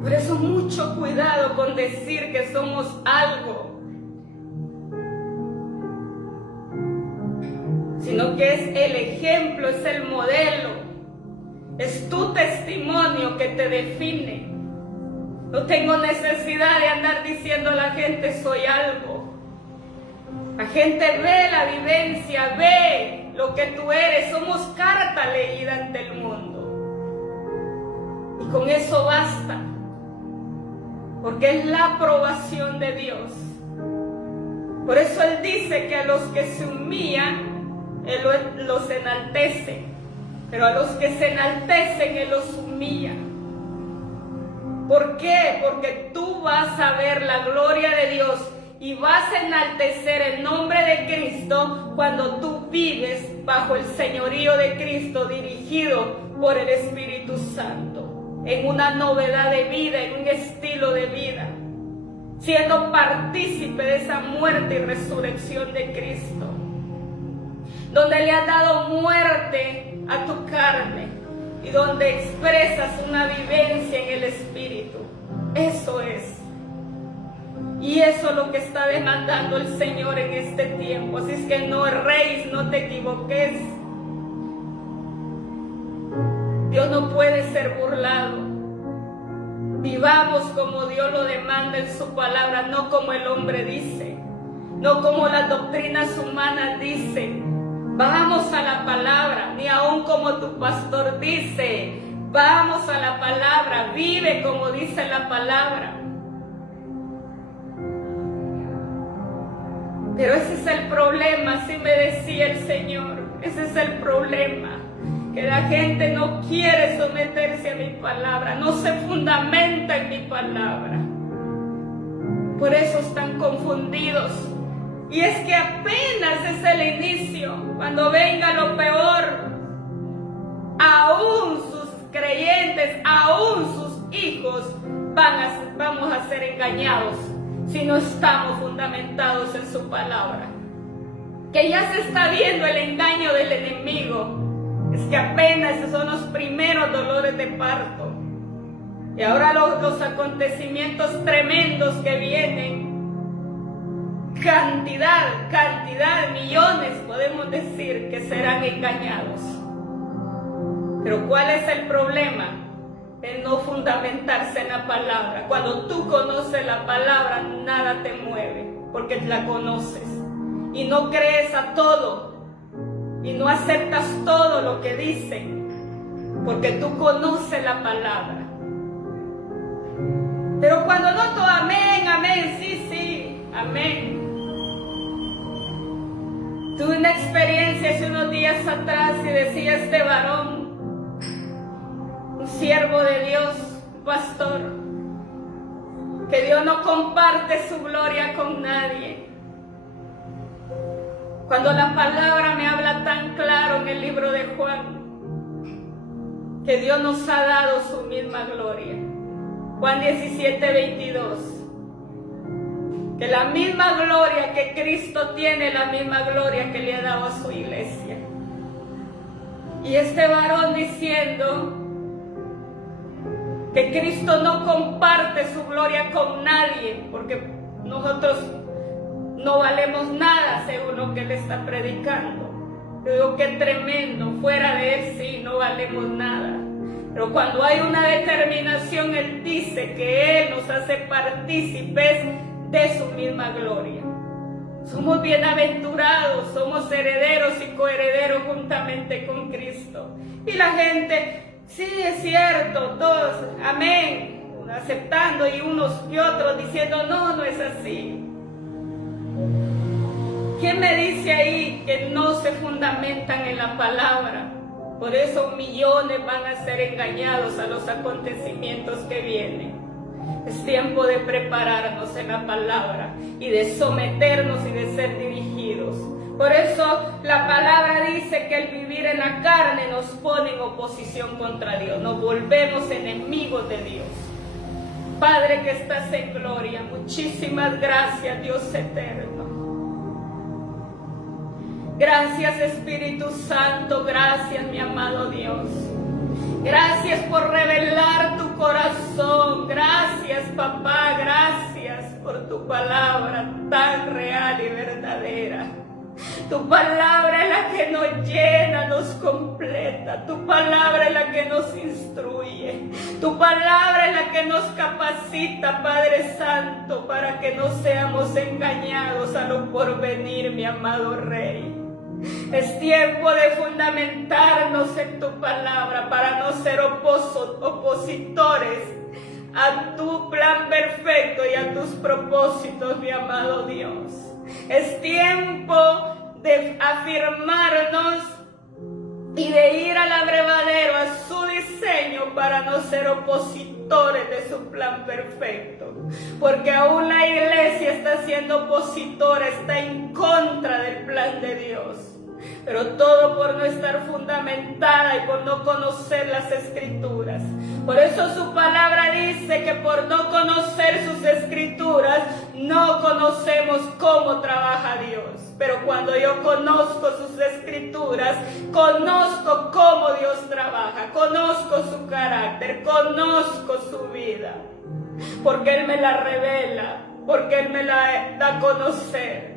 Por eso mucho cuidado con decir que somos algo, sino que es el ejemplo, es el modelo, es tu testimonio que te define. No tengo necesidad de andar diciendo a la gente soy algo. La gente ve la vivencia, ve lo que tú eres. Somos carta leída ante el mundo. Y con eso basta, porque es la aprobación de Dios. Por eso Él dice que a los que se humillan, Él los enaltece, pero a los que se enaltecen, Él los humilla. ¿Por qué? Porque tú vas a ver la gloria de Dios y vas a enaltecer el nombre de Cristo cuando tú vives bajo el señorío de Cristo, dirigido por el Espíritu Santo. en una novedad de vida, en un estilo de vida, siendo partícipe de esa muerte y resurrección de Cristo, donde le has dado muerte a tu carne y donde expresas una vivencia en el Espíritu. Eso es. Y eso es lo que está demandando el Señor en este tiempo. Así es que no erréis, no te equivoques. Dios no puede ser burlado. Vivamos como Dios lo demanda en su palabra, no como el hombre dice, no como las doctrinas humanas dicen. Vamos a la palabra, ni aun como tu pastor dice. Vamos a la palabra, vive como dice la palabra. Pero ese es el problema, así me decía el Señor. Ese es el problema, que la gente no quiere someterse a mi palabra, no se fundamenta en mi palabra. Por eso están confundidos. Y es que apenas es el inicio. Cuando venga lo peor, aún sus creyentes, aún sus hijos vamos a ser engañados si no estamos fundamentados en su palabra. Que ya se está viendo el engaño del enemigo. Es que apenas esos son los primeros dolores de parto. Y ahora los acontecimientos tremendos que vienen. Cantidad, millones, podemos decir, que serán engañados. Pero ¿cuál es el problema? El no fundamentarse en la palabra. Cuando tú conoces la palabra, nada te mueve, porque la conoces. Y no crees a todo, y no aceptas todo lo que dicen, porque tú conoces la palabra. Pero cuando noto amén, amén, sí, amén. Tuve una experiencia hace unos días atrás y decía este varón, un siervo de Dios, un pastor, que Dios no comparte su gloria con nadie. Cuando la palabra me habla tan claro en el libro de Juan, que Dios nos ha dado su misma gloria. Juan 17:22. Que la misma gloria que Cristo tiene, la misma gloria que le ha dado a su iglesia. Y este varón diciendo que Cristo no comparte su gloria con nadie, porque nosotros no valemos nada según lo que él está predicando. Yo digo, qué tremendo, fuera de él sí, no valemos nada. Pero cuando hay una determinación, él dice que él nos hace partícipes de su misma gloria. Somos bienaventurados, somos herederos y coherederos juntamente con Cristo. Y la gente, sí, es cierto, todos, amén, aceptando, y unos y otros diciendo, no es así. ¿Quién me dice ahí que no se fundamentan en la palabra? Por eso millones van a ser engañados a los acontecimientos que vienen. Es tiempo de prepararnos en la palabra y de someternos y de ser dirigidos. Por eso la palabra dice que el vivir en la carne nos pone en oposición contra Dios. Nos volvemos enemigos de Dios. Padre que estás en gloria, muchísimas gracias, Dios eterno. Gracias, Espíritu Santo, gracias, mi amado Dios. Gracias por revelar tu corazón. Gracias, papá, gracias por tu palabra tan real y verdadera. Tu palabra es la que nos llena, nos completa. Tu palabra es la que nos instruye. Tu palabra es la que nos capacita, Padre Santo, para que no seamos engañados a lo porvenir, mi amado Rey. Es tiempo de fundamentarnos en tu palabra para no ser opositores a tu plan perfecto y a tus propósitos, mi amado Dios. Es tiempo de afirmarnos y de ir al abrevadero, a su diseño, para no ser opositores de su plan perfecto. Porque aún la iglesia está siendo opositora, está en contra del plan de Dios. pero todo por no estar fundamentada y por no conocer las Escrituras. Por eso su palabra dice que por no conocer sus Escrituras, no conocemos cómo trabaja Dios. Pero cuando yo conozco sus Escrituras, conozco cómo Dios trabaja, conozco su carácter, conozco su vida. Porque Él me la revela, porque Él me la da a conocer.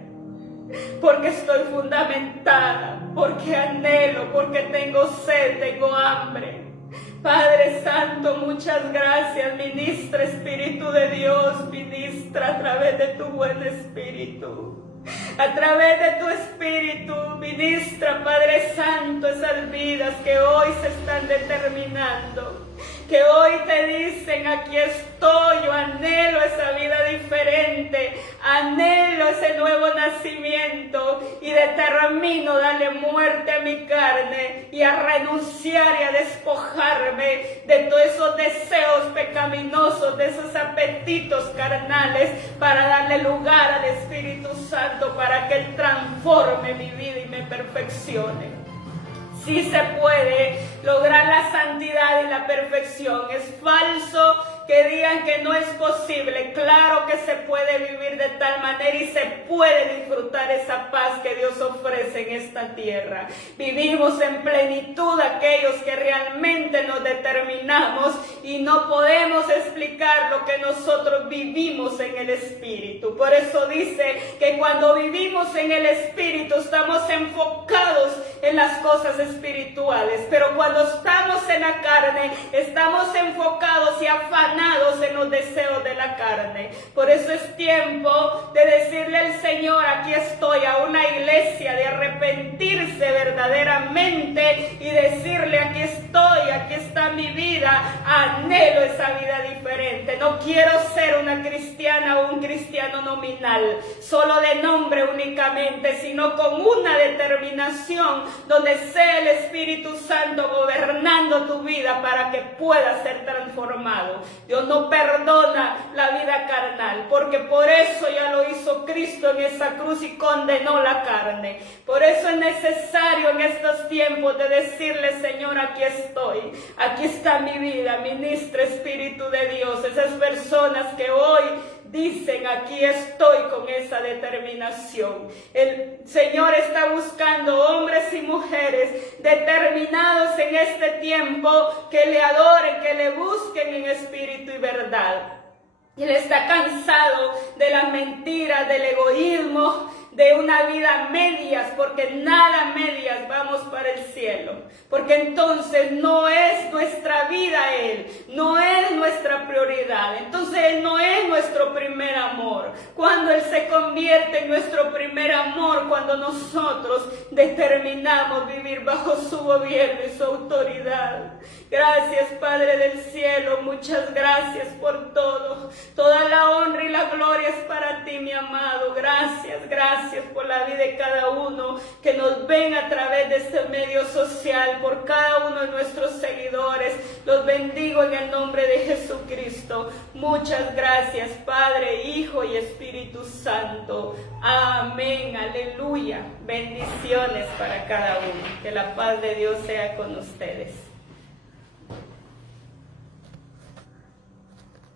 Porque estoy fundamentada, porque anhelo, porque tengo sed, tengo hambre. Padre Santo, muchas gracias. Ministra Espíritu de Dios, ministra a través de tu buen Espíritu. A través de tu Espíritu, ministra, Padre Santo, esas vidas que hoy se están determinando. Que hoy te dicen, aquí estoy, yo anhelo esa vida diferente, anhelo ese nuevo nacimiento y determino darle muerte a mi carne y a renunciar y a despojarme de todos esos deseos pecaminosos, de esos apetitos carnales, para darle lugar al Espíritu Santo para que Él transforme mi vida y me perfeccione. Sí se puede lograr la santidad y la perfección. Es falso que digan que no es posible. Claro que se puede vivir de tal manera y se puede disfrutar esa paz que Dios ofrece en esta tierra. Vivimos en plenitud aquellos que realmente nos determinamos y no podemos explicar lo que nosotros vivimos en el Espíritu. Por eso dice que cuando vivimos en el Espíritu estamos enfocados en las cosas espirituales, pero cuando estamos en la carne estamos enfocados y afanados en los deseos de la carne. Por eso es tiempo de decirle al Señor, aquí estoy, a una iglesia, de arrepentirse verdaderamente y decirle, aquí estoy, aquí está mi vida, anhelo esa vida diferente. No quiero ser una cristiana o un cristiano nominal, solo de nombre únicamente, sino con una determinación donde sea el Espíritu Santo gobernando tu vida para que puedas ser transformado. Dios no perdona la vida carnal, porque por eso ya lo hizo Cristo en esa cruz y condenó la carne. Por eso es necesario en estos tiempos de decirle, Señor, aquí estoy, aquí está mi vida, ministra Espíritu de Dios. Esas personas que hoy dicen, aquí estoy, con esa determinación. El Señor está buscando hombres y mujeres determinados en este tiempo, que le adoren, que le busquen en espíritu y verdad. Él está cansado de las mentiras, del egoísmo, de una vida a medias, porque nada a medias vamos para el cielo. Porque entonces no es nuestra vida Él, no es nuestra prioridad. Entonces Él no es nuestro primer amor. Cuando Él se convierte en nuestro primer amor, cuando nosotros determinamos vivir bajo su gobierno y su autoridad. Gracias, Padre del cielo, muchas gracias por todo. Toda la honra y la gloria es para ti, mi amado. Gracias, gracias por la vida de cada uno que nos ven a través de este medio social, por cada uno de nuestros seguidores. Los bendigo en el nombre de Jesucristo. Muchas gracias, Padre, Hijo y Espíritu Santo. Amén, aleluya. Bendiciones para cada uno. Que la paz de Dios sea con ustedes.